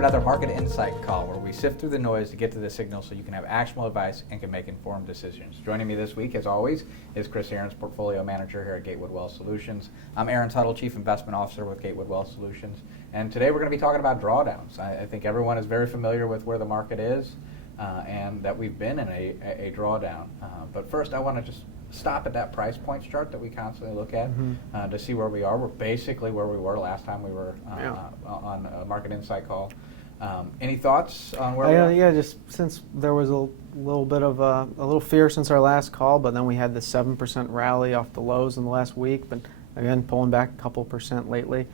another Market Insight call where we sift through the noise to get to the signal so you can have actionable advice and can make informed decisions. Joining me this week, as always, is Chris Aarons, Portfolio Manager here at Gatewood Wealth Solutions. I'm Aaron Tuttle, Chief Investment Officer with Gatewood Wealth Solutions. And today we're going to be talking about drawdowns. I think everyone is very familiar with where the market is and that we've been in a drawdown. But first, I want to just stop at that price points chart that we constantly look at to see where we are. We're basically where we were last time we were on a Market Insight call. Any thoughts on where we are? Yeah, just since there was a little bit of a little fear since our last call, but then we had the 7% rally off the lows in the last week, but again, pulling back a couple percent lately.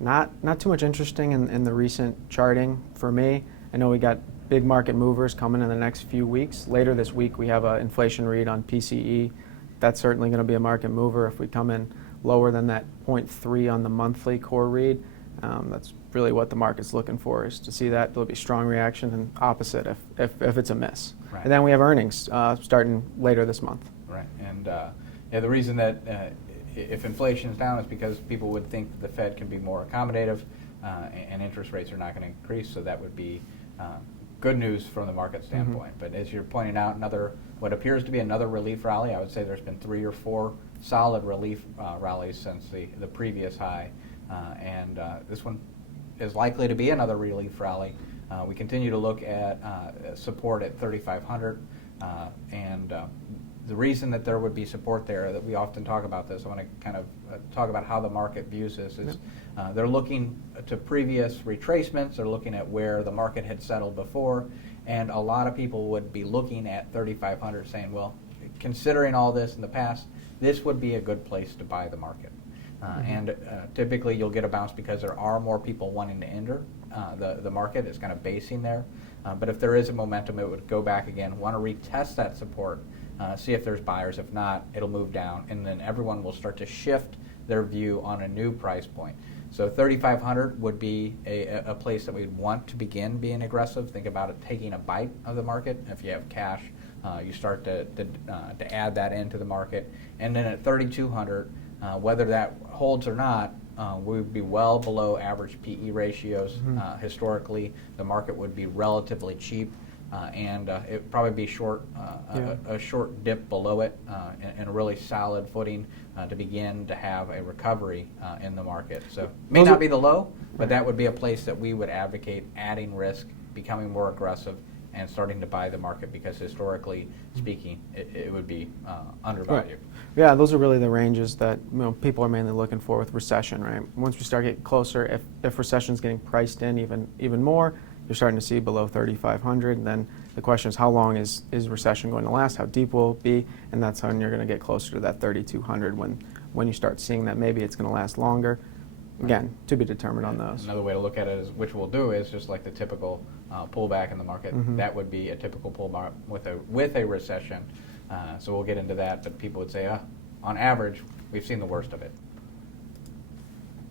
Not too much interesting in the recent charting for me. I know we got big market movers coming in the next few weeks. Later this week, we have an inflation read on PCE. That's certainly going to be a market mover if we come in lower than that 0.3 on the monthly core read. That's really what the market's looking for, is to see that there'll be strong reaction, and opposite if it's a miss. Right. And then we have earnings starting later this month. Right, and the reason that if inflation is down is because people would think the Fed can be more accommodative and interest rates are not going to increase, so that would be good news from the market standpoint. But as you're pointing out, what appears to be another relief rally. I would say there's been 3 or 4 solid relief rallies since the previous high, and this one is likely to be another relief rally. We continue to look at support at 3,500, and the reason that there would be support there, that we often talk about this, I want to kind of talk about how the market views this, is they're looking to previous retracements, they're looking at where the market had settled before, and a lot of people would be looking at 3,500 saying, well, considering all this in the past, this would be a good place to buy the market. And typically you'll get a bounce because there are more people wanting to enter the market. It's kind of basing there. But if there is a momentum, it would go back again, want to retest that support, see if there's buyers. If not, it'll move down, and then everyone will start to shift their view on a new price point. So 3,500 would be a place that we'd want to begin being aggressive. Think about it taking a bite of the market. If you have cash, you start to add that into the market. And then at 3,200, whether that holds or not, we would be well below average PE ratios. Historically, the market would be relatively cheap, and it would probably be a short dip below it, and a really solid footing to begin to have a recovery in the market. So may not be the low, but that would be a place that we would advocate adding risk, becoming more aggressive, and starting to buy the market, because historically speaking, it would be undervalued. Right. Yeah, those are really the ranges that people are mainly looking for with recession, right? Once we start getting closer, if recession's getting priced in even more, you're starting to see below 3,500. And then the question is, how long is recession going to last? How deep will it be? And that's when you're going to get closer to that 3,200 when you start seeing that maybe it's going to last longer. Again, to be determined on those. Another way to look at it is, which we'll do, is just like the typical pullback in the market. That would be a typical pullback with a recession. So we'll get into that, but people would say, on average, we've seen the worst of it.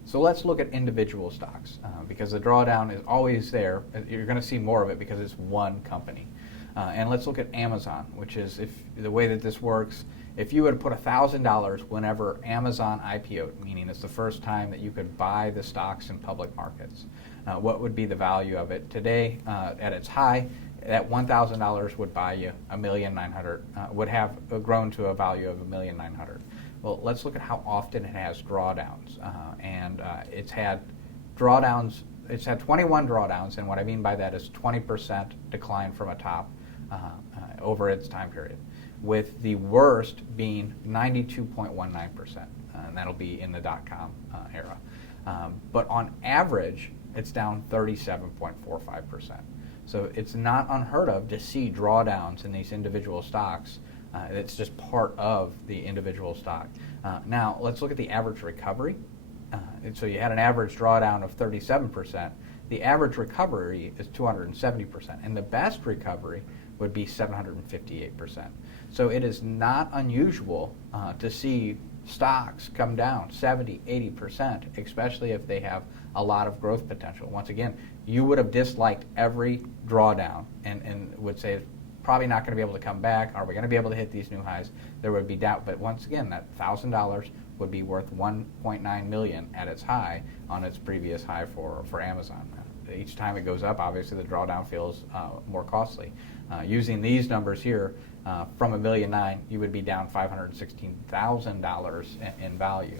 So let's look at individual stocks, because the drawdown is always there. You're going to see more of it because it's one company. And let's look at Amazon, which is, if the way that this works, if you would put $1,000 whenever Amazon IPO'd, meaning it's the first time that you could buy the stocks in public markets, what would be the value of it? Today, at its high, that $1,000 would buy you $1,900,000, would have grown to a value of $1,900,000. Well, let's look at how often it has drawdowns. It's had drawdowns. It's had 21 drawdowns, and what I mean by that is 20% decline from a top over its time period, with the worst being 92.19%, and that'll be in the dot-com era. But on average, it's down 37.45%. So it's not unheard of to see drawdowns in these individual stocks. It's just part of the individual stock. Now, let's look at the average recovery. And so you had an average drawdown of 37%. The average recovery is 270%, and the best recovery would be 758%. So it is not unusual to see stocks come down 70, 80%, especially if they have a lot of growth potential. Once again, you would have disliked every drawdown and would say, probably not going to be able to come back. Are we going to be able to hit these new highs? There would be doubt. But once again, that $1,000 would be worth $1.9 million at its high on its previous high for Amazon. each time it goes up, obviously the drawdown feels more costly. Using these numbers here, from $1.9 million, you would be down $516,000 in value.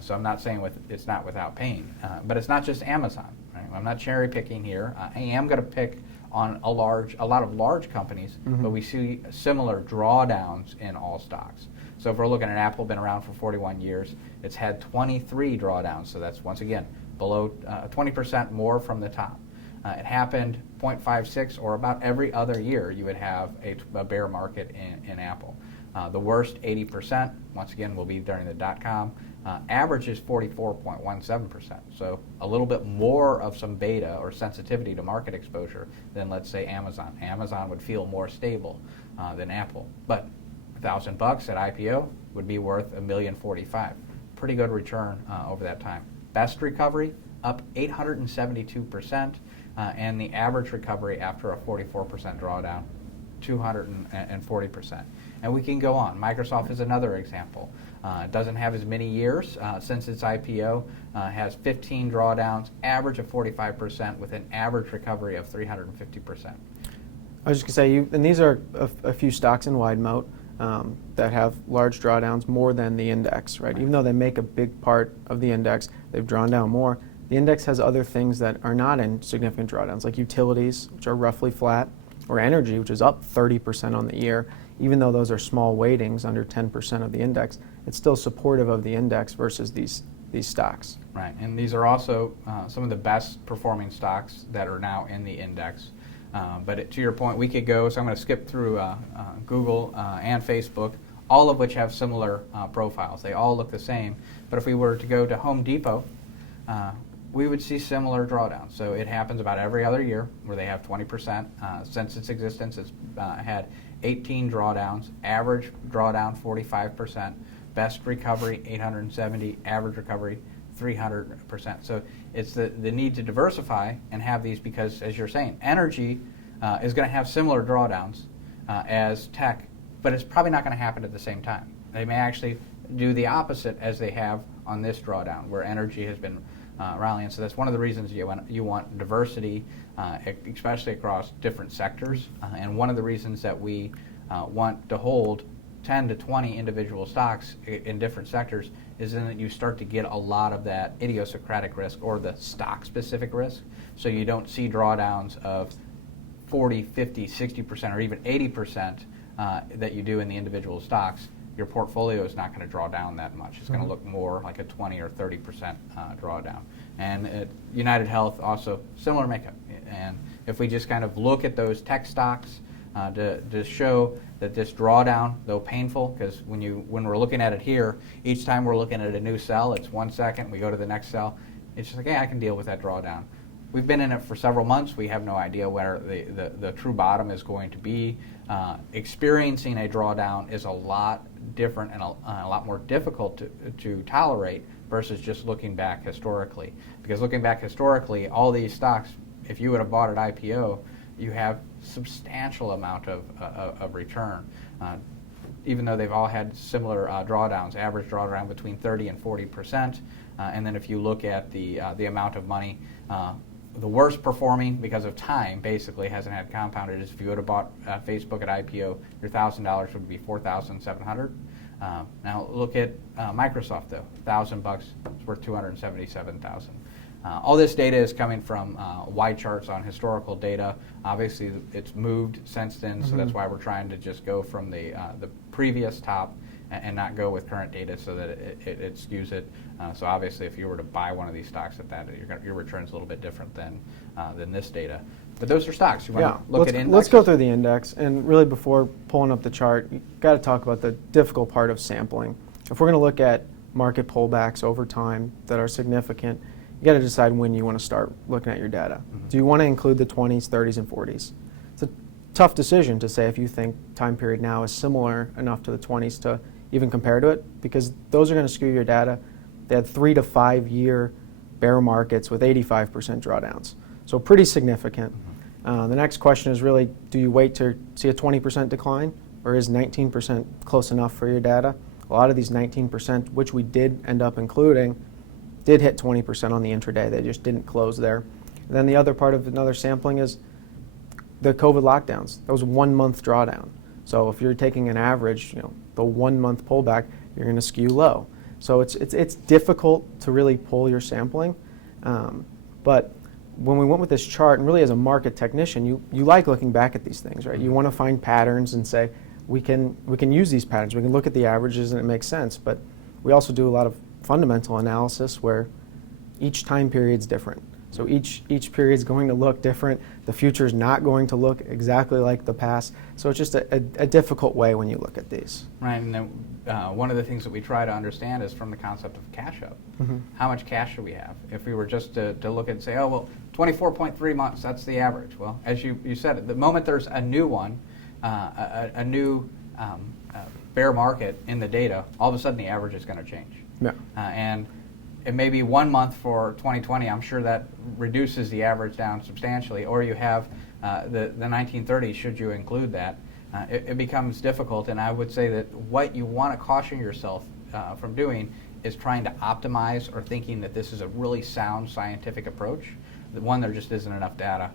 So I'm not saying it's not without pain, but it's not just Amazon. Right? I'm not cherry picking here. I am going to pick on a lot of large companies, but we see similar drawdowns in all stocks. So if we're looking at Apple, been around for 41 years, it's had 23 drawdowns. So that's once again below 20% more from the top. It happened 0.56 or about every other year you would have a bear market in Apple. The worst 80%, once again, will be during the dot-com. Average is 44.17%, so a little bit more of some beta or sensitivity to market exposure than, let's say, Amazon. Amazon would feel more stable than Apple, but $1,000 at IPO would be worth $1,045,000. Pretty good return over that time. Best recovery, up 872%, and the average recovery after a 44% drawdown, 240%. And we can go on. Microsoft is another example. It doesn't have as many years since its IPO, has 15 drawdowns, average of 45% with an average recovery of 350%. I was just going to say, and these are a few stocks in wide moat that have large drawdowns more than the index, right? Even though they make a big part of the index, they've drawn down more. The index has other things that are not in significant drawdowns, like utilities, which are roughly flat, or energy, which is up 30% on the year. Even though those are small weightings, under 10% of the index, it's still supportive of the index versus these stocks. Right, and these are also some of the best performing stocks that are now in the index. But to your point, we could go, so I'm going to skip through Google and Facebook, all of which have similar profiles. They all look the same. But if we were to go to Home Depot, we would see similar drawdowns. So it happens about every other year where they have 20%. Since its existence, it's had 18 drawdowns, average drawdown 45%, best recovery 870, average recovery 300%. So it's the need to diversify and have these because, as you're saying, energy is going to have similar drawdowns as tech, but it's probably not going to happen at the same time. They may actually do the opposite as they have on this drawdown, where energy has been rallying. So that's one of the reasons you want diversity, especially across different sectors. And one of the reasons that we want to hold 10 to 20 individual stocks in different sectors is in that you start to get a lot of that idiosyncratic risk or the stock-specific risk. So you don't see drawdowns of 40, 50, 60%, or even 80% that you do in the individual stocks. Your portfolio is not going to draw down that much. It's going to look more like a 20 or 30% drawdown. And United Health also similar makeup. And if we just kind of look at those tech stocks to show that this drawdown, though painful, because when we're looking at it here, each time we're looking at a new cell, it's 1 second, we go to the next cell. It's just like, yeah, I can deal with that drawdown. We've been in it for several months. We have no idea where the true bottom is going to be. Experiencing a drawdown is a lot different and a lot more difficult to tolerate versus just looking back historically. Because looking back historically, all these stocks, if you would have bought at IPO, you have substantial amount of return. Even though they've all had similar drawdowns, average drawdown between 30 and 40%. And then if you look at the amount of money, the worst performing because of time basically hasn't had compounded is if you would have bought Facebook at IPO, your $1,000 would be $4,700. Now look at Microsoft though, $1,000 is worth $277,000. All this data is coming from wide charts on historical data. Obviously, it's moved since then, so that's why we're trying to just go from the previous top and not go with current data so that it skews it. So obviously, if you were to buy one of these stocks at that, your return's a little bit different than this data. But those are stocks. You want to look at indexes? Let's go through the index. And really, before pulling up the chart, you've got to talk about the difficult part of sampling. If we're going to look at market pullbacks over time that are significant, you got to decide when you want to start looking at your data. Do you want to include the 20s, 30s, and 40s? It's a tough decision to say if you think time period now is similar enough to the 20s to even compare to it, because those are going to skew your data. They had 3 to 5 year bear markets with 85% drawdowns. So pretty significant. The next question is really, do you wait to see a 20% decline, or is 19% close enough for your data? A lot of these 19%, which we did end up including, did hit 20% on the intraday. They just didn't close there. And then the other part of another sampling is the COVID lockdowns. That was 1 month drawdown. So if you're taking an average, the 1 month pullback, you're going to skew low. So it's difficult to really pull your sampling. But when we went with this chart, and really as a market technician, you like looking back at these things, right? You want to find patterns and say, we can use these patterns. We can look at the averages and it makes sense. But we also do a lot of fundamental analysis where each time period's different. So each period is going to look different. The future is not going to look exactly like the past. So it's just a difficult way when you look at these. Right, and then, one of the things that we try to understand is from the concept of cash up. How much cash do we have? If we were just to look and say, oh, well, 24.3 months, that's the average. Well, as you said, at the moment there's a new one, a new bear market in the data, all of a sudden the average is going to change. Yeah. And it may be 1 month for 2020. I'm sure that reduces the average down substantially. Or you have the 1930s, should you include that. It becomes difficult, and I would say that what you want to caution yourself from doing is trying to optimize or thinking that this is a really sound scientific approach. The one, there just isn't enough data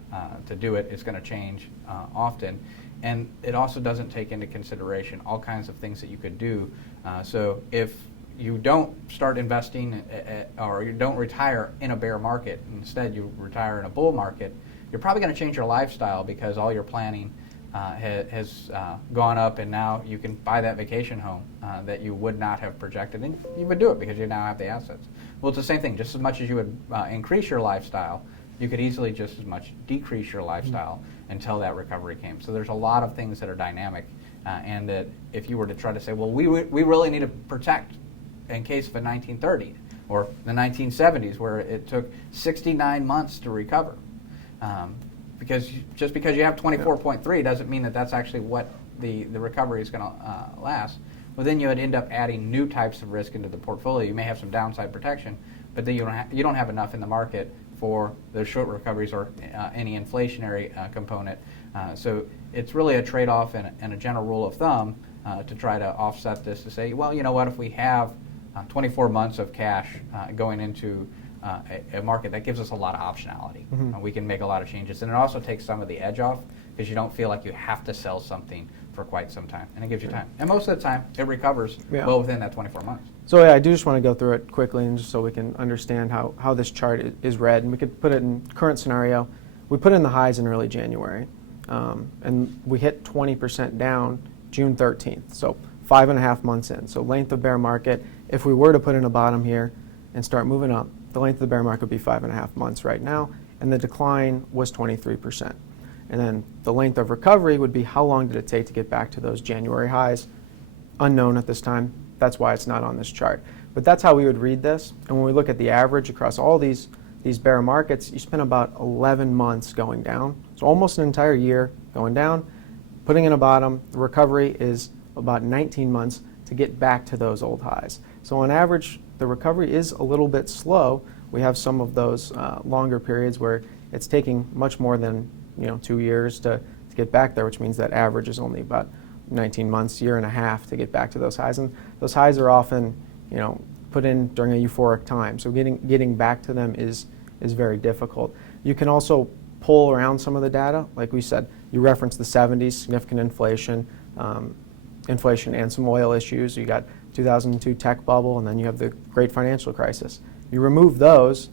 to do it. It's going to change often. And it also doesn't take into consideration all kinds of things that you could do. So if you don't start investing or you don't retire in a bear market, instead you retire in a bull market, you're probably going to change your lifestyle because all your planning has gone up, and now you can buy that vacation home that you would not have projected, and you would do it because you now have the assets. Well, it's the same thing. Just as much as you would increase your lifestyle, you could easily just as much decrease your lifestyle until that recovery came. So there's a lot of things that are dynamic, and that if you were to try to say, well, we really need to protect in case of a 1930 or the 1970s where it took 69 months to recover. Because just because you have 24.3 doesn't mean that that's actually what the recovery is going to last. Well, then you would end up adding new types of risk into the portfolio. You may have some downside protection, but then you don't have enough in the market for those short recoveries or any inflationary component. So it's really a trade-off and a general rule of thumb to try to offset this, to say, well, you know what, if we have 24 months of cash going into a market, that gives us a lot of optionality. We can make a lot of changes, and it also takes some of the edge off because you don't feel like you have to sell something for quite some time, and it gives you time. And most of the time, it recovers well within that 24 months. So I do just want to go through it quickly, and just so we can understand how this chart is read, and we could put it in current scenario. We put in the highs in early January, and we hit 20% down June 13th, so 5.5 months in. So length of bear market, if we were to put in a bottom here and start moving up, the length of the bear market would be 5.5 months right now, and the decline was 23%. And then the length of recovery would be how long did it take to get back to those January highs? Unknown at this time. That's why it's not on this chart. But that's how we would read this. And when we look at the average across all these bear markets, you spend about 11 months going down. So almost an entire year going down, putting in a bottom. The recovery is about 19 months to get back to those old highs. So on average, the recovery is a little bit slow. We have some of those longer periods where it's taking much more than 2 years to get back there, which means that average is only about 19 months, year and a half to get back to those highs. And those highs are often, put in during a euphoric time. So getting back to them is very difficult. You can also pull around some of the data. Like we said, you referenced the 70s, significant inflation and some oil issues. You got 2002 tech bubble, and then you have the great financial crisis. You remove those,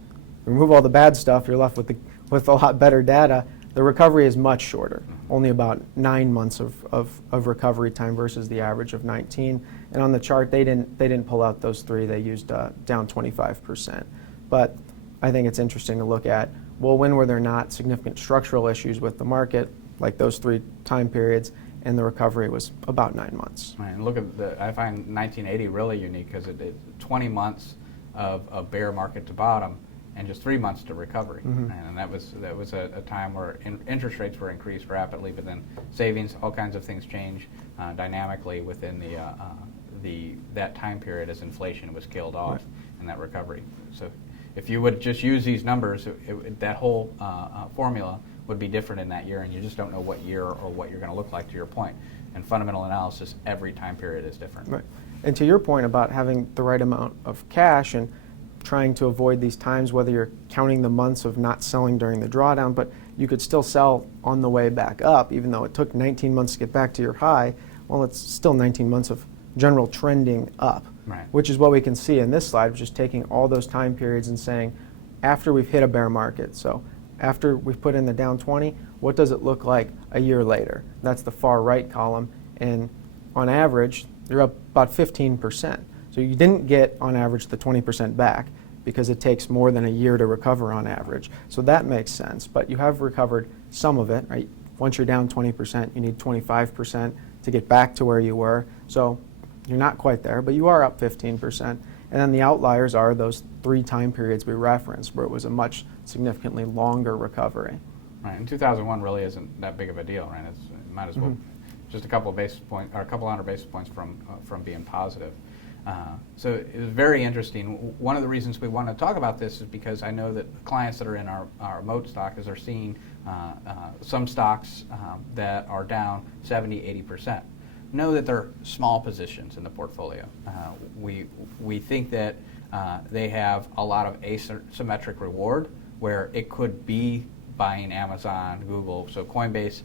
remove all the bad stuff, you're left with a lot better data. The recovery is much shorter, only about 9 months of recovery time versus the average of 19. And on the chart, they didn't pull out those three. They used down 25%. But I think it's interesting to look at, well, when were there not significant structural issues with the market, like those 3 time periods, and the recovery was about 9 months. Right, and look at I find 1980 really unique because it did 20 months of bear market to bottom, and just 3 months to recovery. And that was a time where interest rates were increased rapidly, but then savings, all kinds of things change dynamically within that time period as inflation was killed off in that recovery. So if you would just use these numbers, that whole formula would be different in that year, and you just don't know what year or what you're going to look like, to your point. And fundamental analysis, every time period is different. Right. And to your point about having the right amount of cash, and trying to avoid these times, whether you're counting the months of not selling during the drawdown, but you could still sell on the way back up, even though it took 19 months to get back to your high. Well, it's still 19 months of general trending up, right, which is what we can see in this slide, just taking all those time periods and saying, after we've hit a bear market, so after we've put in the down 20, what does it look like a year later? That's the far right column, and on average, you're up about 15%. So you didn't get, on average, the 20% back because it takes more than a year to recover on average. So that makes sense, but you have recovered some of it, right? Once you're down 20%, you need 25% to get back to where you were. So you're not quite there, but you are up 15%. And then the outliers are those 3 time periods we referenced, where it was a much significantly longer recovery. Right, and 2001 really isn't that big of a deal, right? It might as well just a couple of basis points or a couple hundred basis points from being positive. So it was very interesting. One of the reasons we want to talk about this is because I know that clients that are in our moat stock are seeing some stocks that are down 70, 80%. Know that they're small positions in the portfolio. We think that they have a lot of asymmetric reward, where it could be buying Amazon, Google. So Coinbase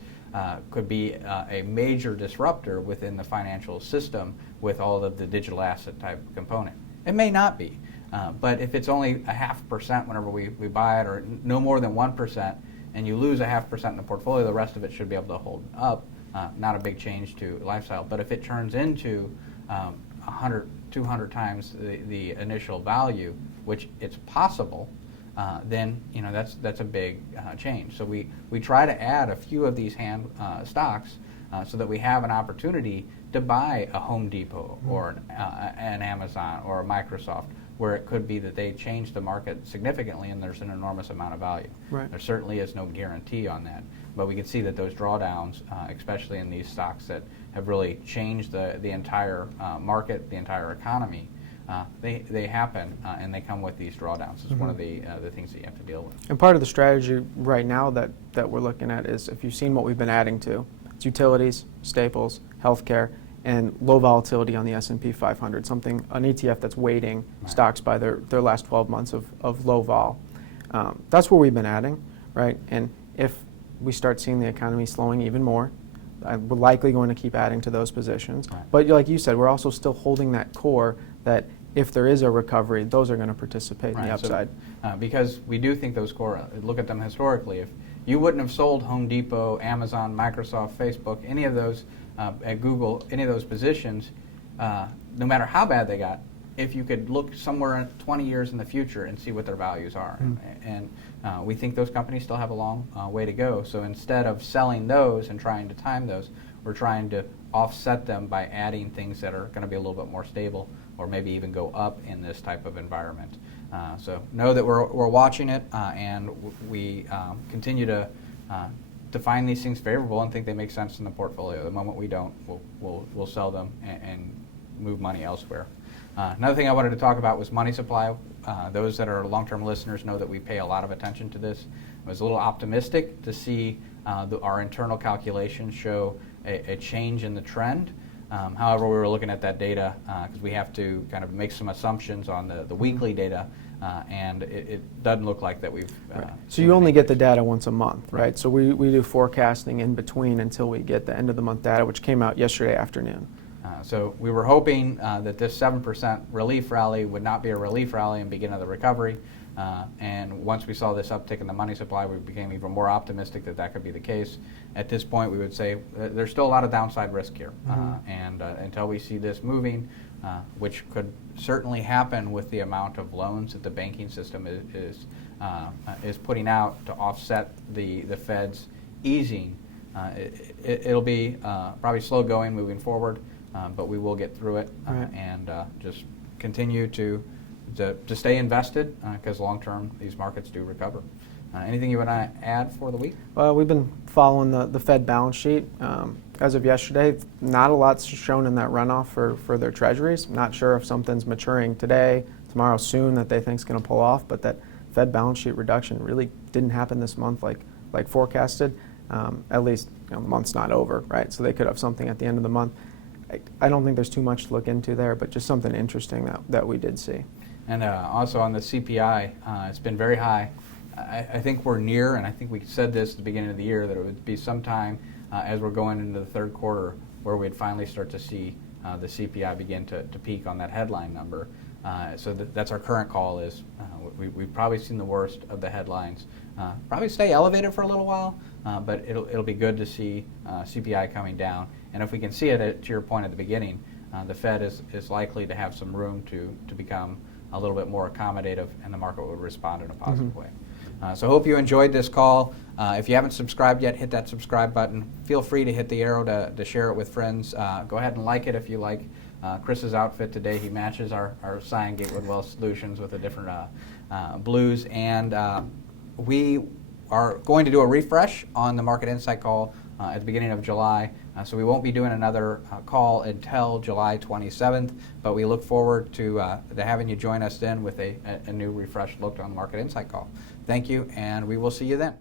could be a major disruptor within the financial system with all of the digital asset type component. It may not be, but if it's only 0.5% whenever we buy it, or no more than 1%, and you lose 0.5% in the portfolio, the rest of it should be able to hold up. Not a big change to lifestyle, but if it turns into 100, 200 times the initial value, which it's possible, then that's a big change. So we try to add a few of these stocks so that we have an opportunity to buy a Home Depot or an Amazon or a Microsoft, where it could be that they change the market significantly and there's an enormous amount of value. Right. There certainly is no guarantee on that, but we can see that those drawdowns, especially in these stocks that have really changed the entire market, the entire economy, they happen and they come with these drawdowns. It's one of the things that you have to deal with. And part of the strategy right now that we're looking at is, if you've seen what we've been adding to, it's utilities, staples, healthcare, and low volatility on the S&P 500, an ETF that's weighting stocks by their last 12 months of low vol. That's where we've been adding, right? And if we start seeing the economy slowing even more, we're likely going to keep adding to those positions. Right. But like you said, we're also still holding that core that if there is a recovery, those are going to participate in the upside. So, because we do think those core, look at them historically. If you wouldn't have sold Home Depot, Amazon, Microsoft, Facebook, any of those, at Google, any of those positions, no matter how bad they got, if you could look somewhere 20 years in the future and see what their values are. And we think those companies still have a long way to go. So instead of selling those and trying to time those, we're trying to offset them by adding things that are going to be a little bit more stable, or maybe even go up in this type of environment. So know that we're watching it, and we continue to find these things favorable and think they make sense in the portfolio. The moment we don't, we'll sell them and move money elsewhere. Another thing I wanted to talk about was money supply. Those that are long-term listeners know that we pay a lot of attention to this. I was a little optimistic to see our internal calculations show a change in the trend. However, we were looking at that data because we have to kind of make some assumptions on the weekly data, and it doesn't look like that we've... Right. So you only get the data once a month, right? So we do forecasting in between until we get the end of the month data, which came out yesterday afternoon. So we were hoping that this 7% relief rally would not be a relief rally and begin of the recovery. And once we saw this uptick in the money supply, we became even more optimistic that could be the case. At this point, we would say there's still a lot of downside risk here. And until we see this moving, which could certainly happen with the amount of loans that the banking system is putting out to offset the Fed's easing, it'll be probably slow going moving forward. But we will get through it and just continue to stay invested because long term these markets do recover. Anything you want to add for the week? Well, we've been following the Fed balance sheet. As of yesterday, not a lot's shown in that runoff for their treasuries. Not sure if something's maturing today, tomorrow, soon that they think is going to pull off, but that Fed balance sheet reduction really didn't happen this month like forecasted. At least the month's not over, right? So they could have something at the end of the month. I don't think there's too much to look into there, but just something interesting that we did see. And also on the CPI, it's been very high. I think we're near, and I think we said this at the beginning of the year, that it would be sometime as we're going into the third quarter where we'd finally start to see the CPI begin to peak on that headline number. So that's our current call is we've probably seen the worst of the headlines. Probably stay elevated for a little while, but it'll be good to see CPI coming down. And if we can see it, to your point at the beginning, the Fed is likely to have some room to become a little bit more accommodative, and the market would respond in a positive way. So I hope you enjoyed this call. If you haven't subscribed yet, hit that subscribe button. Feel free to hit the arrow to share it with friends. Go ahead and like it if you like Chris's outfit today. He matches our Cyan Gateway Wealth Solutions with a different blues. And we are going to do a refresh on the Market Insight call at the beginning of July. So we won't be doing another call until July 27th, but we look forward to having you join us then with a new refreshed look on the Market Insight call. Thank you, and we will see you then.